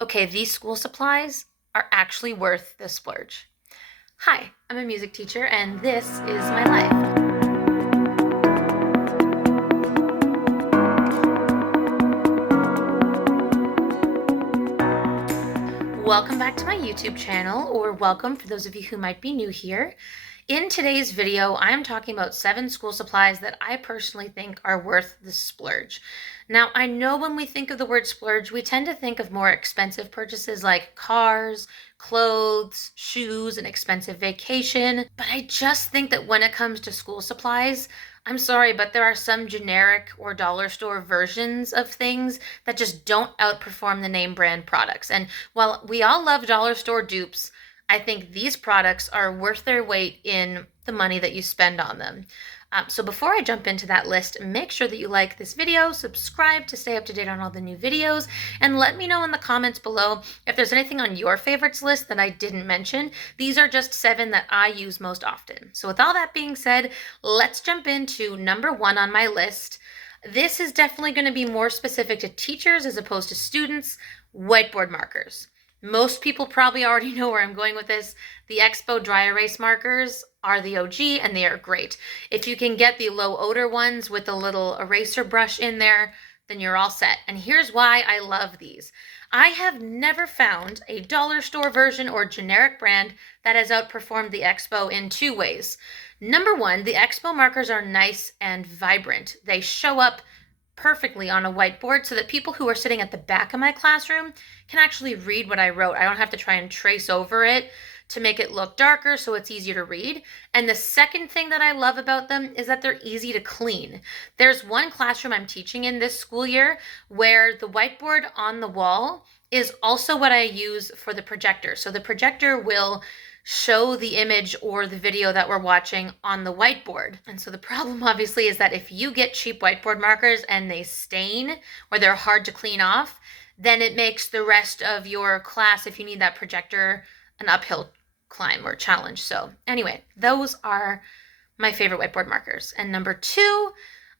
Okay, these school supplies are actually worth the splurge. Hi, I'm a music teacher and this is my life. Welcome back to my YouTube channel, or welcome for those of you who might be new here. In today's video, I'm talking about 7 school supplies that I personally think are worth the splurge. Now, I know when we think of the word splurge, we tend to think of more expensive purchases like cars, clothes, shoes, an expensive vacation. But I just think that when it comes to school supplies, I'm sorry, but there are some generic or dollar store versions of things that just don't outperform the name brand products. And while we all love dollar store dupes, I think these products are worth their weight in the money that you spend on them. So before I jump into that list, make sure that you like this video, subscribe to stay up to date on all the new videos, and let me know in the comments below if there's anything on your favorites list that I didn't mention. These are just 7 that I use most often. So with all that being said, let's jump into number 1 on my list. This is definitely going to be more specific to teachers as opposed to students: whiteboard markers. Most people probably already know where I'm going with this. The Expo dry erase markers are the OG and they are great. If you can get the low odor ones with a little eraser brush in there, then you're all set. And here's why I love these. I have never found a dollar store version or generic brand that has outperformed the Expo in 2 ways. Number 1, the Expo markers are nice and vibrant. They show up perfectly on a whiteboard so that people who are sitting at the back of my classroom can actually read what I wrote. I don't have to try and trace over it to make it look darker so it's easier to read. And the second thing that I love about them is that they're easy to clean. There's one classroom I'm teaching in this school year where the whiteboard on the wall is also what I use for the projector. So the projector will show the image or the video that we're watching on the whiteboard. And so the problem obviously is that if you get cheap whiteboard markers and they stain or they're hard to clean off, then it makes the rest of your class, if you need that projector, an uphill climb or challenge. So anyway, those are my favorite whiteboard markers. And number 2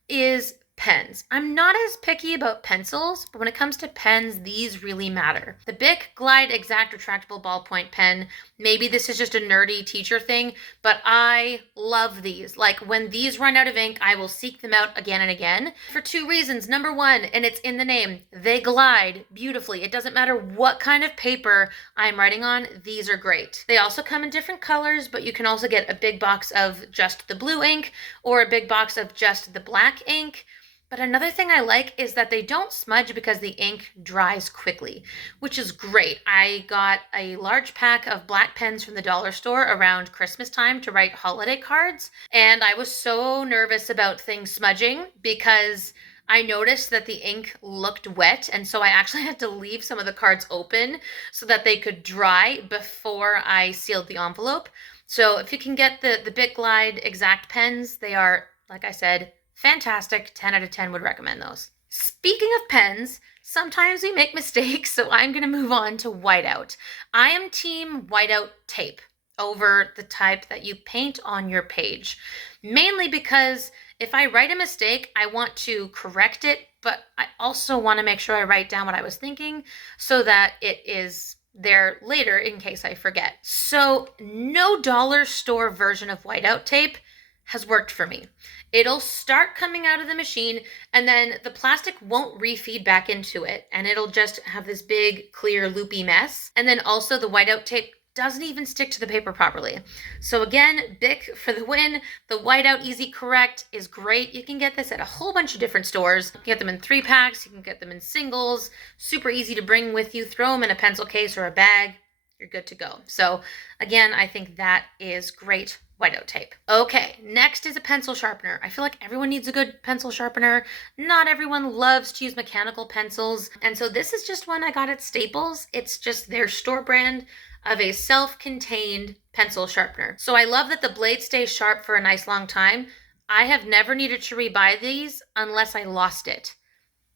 is pens. I'm not as picky about pencils, but when it comes to pens, these really matter. The Bic Glide Exact Retractable Ballpoint Pen, maybe this is just a nerdy teacher thing, but I love these. Like when these run out of ink, I will seek them out again and again for 2 reasons. Number 1, and it's in the name, they glide beautifully. It doesn't matter what kind of paper I'm writing on, these are great. They also come in different colors, but you can also get a big box of just the blue ink or a big box of just the black ink. But another thing I like is that they don't smudge because the ink dries quickly, which is great. I got a large pack of black pens from the dollar store around Christmas time to write holiday cards, and I was so nervous about things smudging because I noticed that the ink looked wet, and so I actually had to leave some of the cards open so that they could dry before I sealed the envelope. So if you can get the Bic Glide Exact pens, they are, like I said, fantastic. 10 out of 10 would recommend those. Speaking of pens, sometimes we make mistakes, so I'm going to move on to whiteout. I am team whiteout tape over the type that you paint on your page, mainly because if I write a mistake, I want to correct it, but I also want to make sure I write down what I was thinking so that it is there later in case I forget. So no dollar store version of whiteout tape has worked for me. It'll start coming out of the machine and then the plastic won't refeed back into it and it'll just have this big clear loopy mess. And then also the whiteout tape doesn't even stick to the paper properly. So again, Bic for the win. The whiteout Easy Correct is great. You can get this at a whole bunch of different stores. You can get them in 3 packs, you can get them in singles, super easy to bring with you, throw them in a pencil case or a bag, you're good to go. So again, I think that is great whiteout tape. Okay, next is a pencil sharpener. I feel like everyone needs a good pencil sharpener. Not everyone loves to use mechanical pencils. And so this is just one I got at Staples. It's just their store brand of a self-contained pencil sharpener. So I love that the blade stays sharp for a nice long time. I have never needed to rebuy these unless I lost it.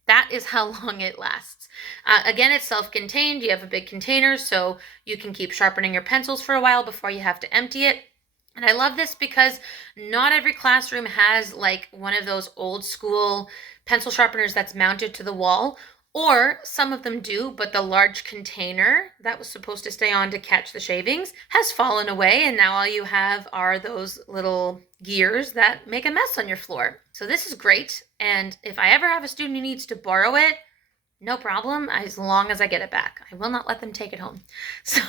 That is how long it lasts. Again, it's self-contained. You have a big container, so you can keep sharpening your pencils for a while before you have to empty it. And I love this because not every classroom has like one of those old school pencil sharpeners that's mounted to the wall. Or some of them do, but the large container that was supposed to stay on to catch the shavings has fallen away, and now all you have are those little gears that make a mess on your floor. So this is great, and if I ever have a student who needs to borrow it, no problem, as long as I get it back. I will not let them take it home. So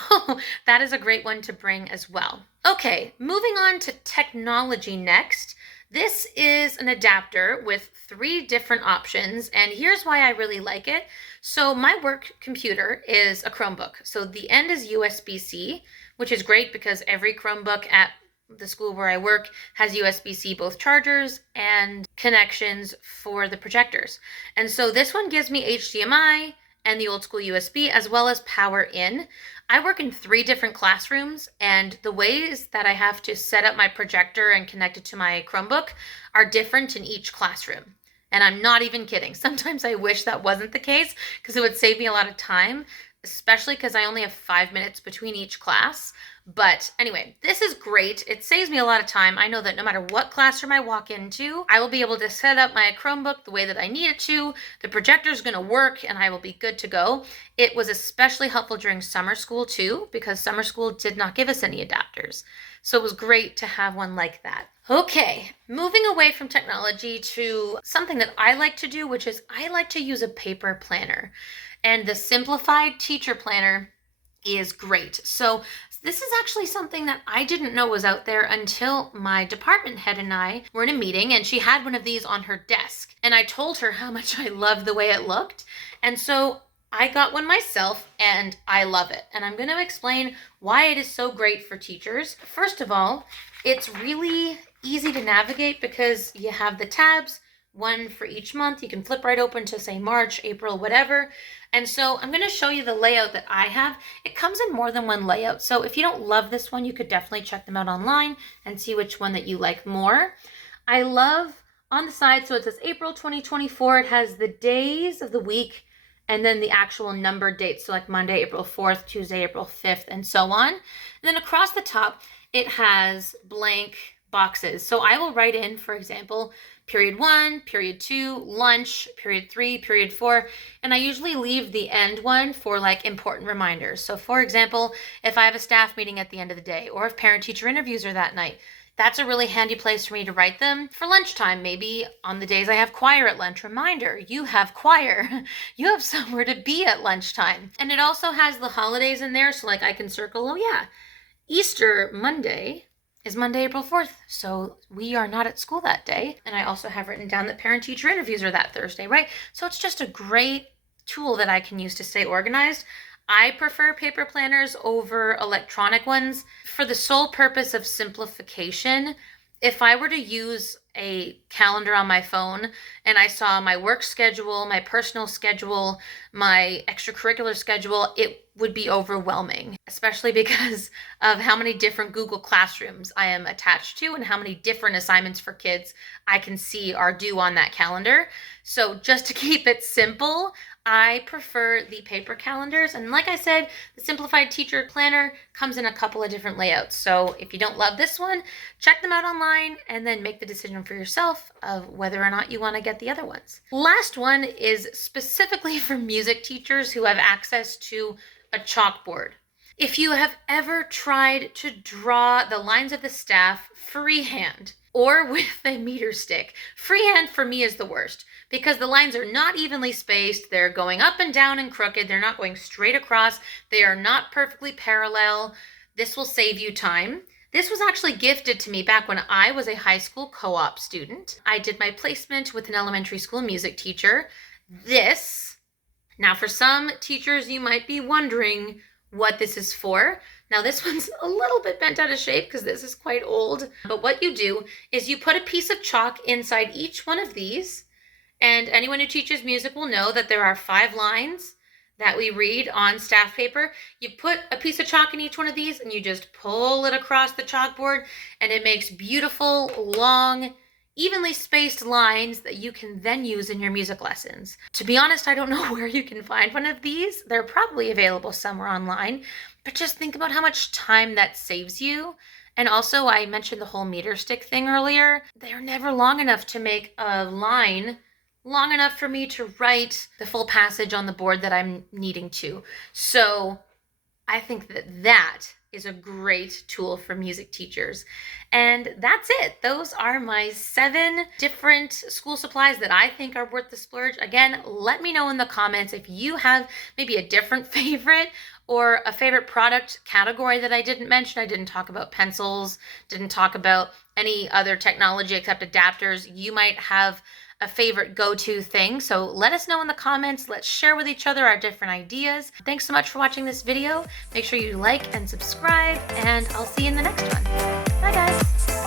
that is a great one to bring as well. Okay, moving on to technology next. This is an adapter with 3 different options, and here's why I really like it. So my work computer is a Chromebook. So the end is USB-C, which is great because every Chromebook at the school where I work has USB-C both chargers and connections for the projectors. And so this one gives me HDMI and the old school USB as well as power in. I work in 3 different classrooms, and the ways that I have to set up my projector and connect it to my Chromebook are different in each classroom. And I'm not even kidding. Sometimes I wish that wasn't the case because it would save me a lot of time, especially because I only have 5 minutes between each class. But anyway, this is great. It saves me a lot of time. I know that no matter what classroom I walk into, I will be able to set up my Chromebook the way that I need it to. The projector is going to work and I will be good to go. It was especially helpful during summer school too, because summer school did not give us any adapters. So it was great to have one like that. Okay, moving away from technology to something that I like to do, which is I like to use a paper planner. And the simplified teacher planner is great. So this is actually something that I didn't know was out there until my department head and I were in a meeting, and she had one of these on her desk. And I told her how much I loved the way it looked. And so I got one myself and I love it. And I'm going to explain why it is so great for teachers. First of all, it's really easy to navigate because you have the tabs, one for each month. You can flip right open to say March, April, whatever. And so I'm going to show you the layout that I have. It comes in more than one layout. So if you don't love this one, you could definitely check them out online and see which one that you like more. I love on the side, so it says April 2024. It has the days of the week and then the actual numbered dates. So like Monday, April 4th, Tuesday, April 5th, and so on. And then across the top, it has blank boxes. So I will write in, for example, period 1, period 2, lunch, period 3, period 4, and I usually leave the end one for like important reminders. So for example, if I have a staff meeting at the end of the day, or if parent-teacher interviews are that night, that's a really handy place for me to write them. For lunchtime, maybe on the days I have choir at lunch, reminder, you have choir. You have somewhere to be at lunchtime. And it also has the holidays in there, so like I can circle, oh yeah, Easter Monday is Monday, April 4th, so we are not at school that day. And I also have written down that parent-teacher interviews are that Thursday, right? So it's just a great tool that I can use to stay organized. I prefer paper planners over electronic ones for the sole purpose of simplification. If I were to use a calendar on my phone and I saw my work schedule, my personal schedule, my extracurricular schedule, it would be overwhelming, especially because of how many different Google Classrooms I am attached to and how many different assignments for kids I can see are due on that calendar. So just to keep it simple, I prefer the paper calendars. And like I said, the simplified teacher planner comes in a couple of different layouts. So if you don't love this one, check them out online and then make the decision for yourself of whether or not you want to get the other ones. Last one is specifically for music teachers who have access to a chalkboard. If you have ever tried to draw the lines of the staff freehand or with a meter stick, freehand for me is the worst because the lines are not evenly spaced. They're going up and down and crooked. They're not going straight across. They are not perfectly parallel. This will save you time. This was actually gifted to me back when I was a high school co-op student. I did my placement with an elementary school music teacher. Now for some teachers, you might be wondering what this is for. Now this one's a little bit bent out of shape because this is quite old. But what you do is you put a piece of chalk inside each one of these. And anyone who teaches music will know that there are 5 lines that we read on staff paper. You put a piece of chalk in each one of these and you just pull it across the chalkboard and it makes beautiful, long, evenly spaced lines that you can then use in your music lessons. To be honest, I don't know where you can find one of these. They're probably available somewhere online, but just think about how much time that saves you. And also, I mentioned the whole meter stick thing earlier. They're never long enough to make a line long enough for me to write the full passage on the board that I'm needing to. So I think that is a great tool for music teachers. And that's it. Those are my 7 different school supplies that I think are worth the splurge. Again, let me know in the comments if you have maybe a different favorite or a favorite product category that I didn't mention. I didn't talk about pencils, didn't talk about any other technology except adapters. You might have a favorite go-to thing. So let us know in the comments. Let's share with each other our different ideas. Thanks so much for watching this video. Make sure you like and subscribe, and I'll see you in the next one. Bye guys.